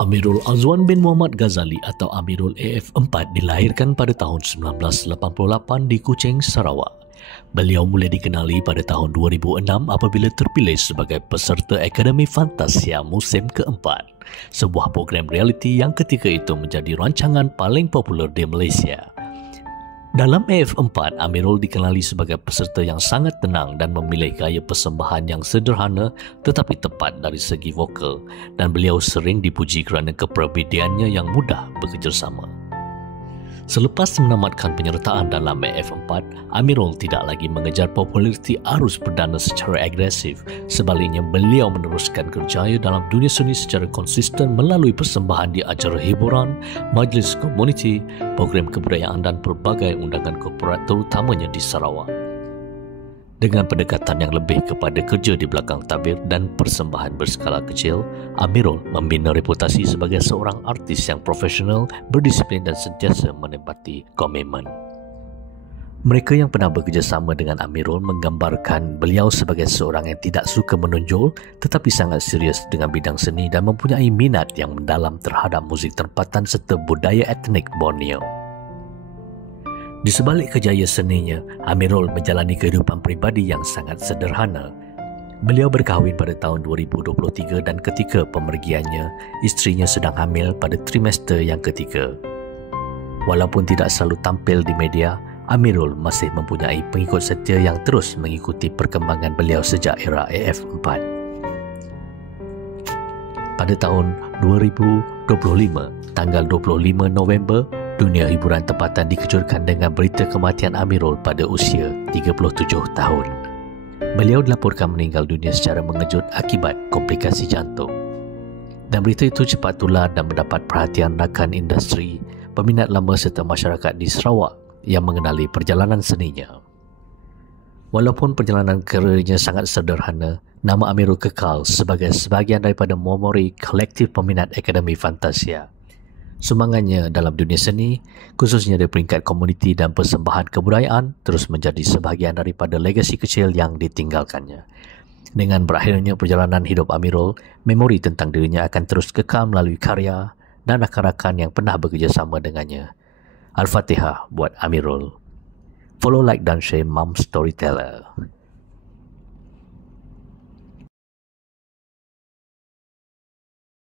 Amirul Azwan bin Muhammad Ghazali atau Amirul AF4 dilahirkan pada tahun 1988 di Kuching, Sarawak. Beliau mula dikenali pada tahun 2006 apabila terpilih sebagai peserta Akademi Fantasia musim keempat, sebuah program realiti yang ketika itu menjadi rancangan paling popular di Malaysia. Dalam AF4, Amirul dikenali sebagai peserta yang sangat tenang dan memilih gaya persembahan yang sederhana tetapi tepat dari segi vokal, dan beliau sering dipuji kerana kepribadiannya yang mudah bekerjasama. Selepas menamatkan penyertaan dalam AF4, Amirul tidak lagi mengejar populariti arus perdana secara agresif. Sebaliknya, beliau meneruskan kerjaya dalam dunia seni secara konsisten melalui persembahan di acara hiburan, majlis komuniti, program kebudayaan dan pelbagai undangan korporat terutamanya di Sarawak. Dengan pendekatan yang lebih kepada kerja di belakang tabir dan persembahan berskala kecil, Amirul membina reputasi sebagai seorang artis yang profesional, berdisiplin dan sentiasa menepati komitmen. Mereka yang pernah bekerjasama dengan Amirul menggambarkan beliau sebagai seorang yang tidak suka menonjol tetapi sangat serius dengan bidang seni dan mempunyai minat yang mendalam terhadap muzik tempatan serta budaya etnik Borneo. Di sebalik kejayaan seninya, Amirul menjalani kehidupan peribadi yang sangat sederhana. Beliau berkahwin pada tahun 2023 dan ketika pemergiannya, isterinya sedang hamil pada trimester yang ketiga. Walaupun tidak selalu tampil di media, Amirul masih mempunyai pengikut setia yang terus mengikuti perkembangan beliau sejak era AF4. Pada tahun 2025, tanggal 25 November, dunia hiburan tempatan dikejutkan dengan berita kematian Amirul pada usia 37 tahun. Beliau dilaporkan meninggal dunia secara mengejut akibat komplikasi jantung. Dan berita itu cepat tular dan mendapat perhatian rakan industri, peminat lama serta masyarakat di Sarawak yang mengenali perjalanan seninya. Walaupun perjalanan karirnya sangat sederhana, nama Amirul kekal sebagai sebahagian daripada memori kolektif peminat Akademi Fantasia. Sumbangannya dalam dunia seni, khususnya di peringkat komuniti dan persembahan kebudayaan, terus menjadi sebahagian daripada legasi kecil yang ditinggalkannya. Dengan berakhirnya perjalanan hidup Amirul, memori tentang dirinya akan terus kekal melalui karya dan rakan-rakan yang pernah bekerjasama dengannya. Al-Fatihah buat Amirul. Follow, like dan share Mom Storyteller.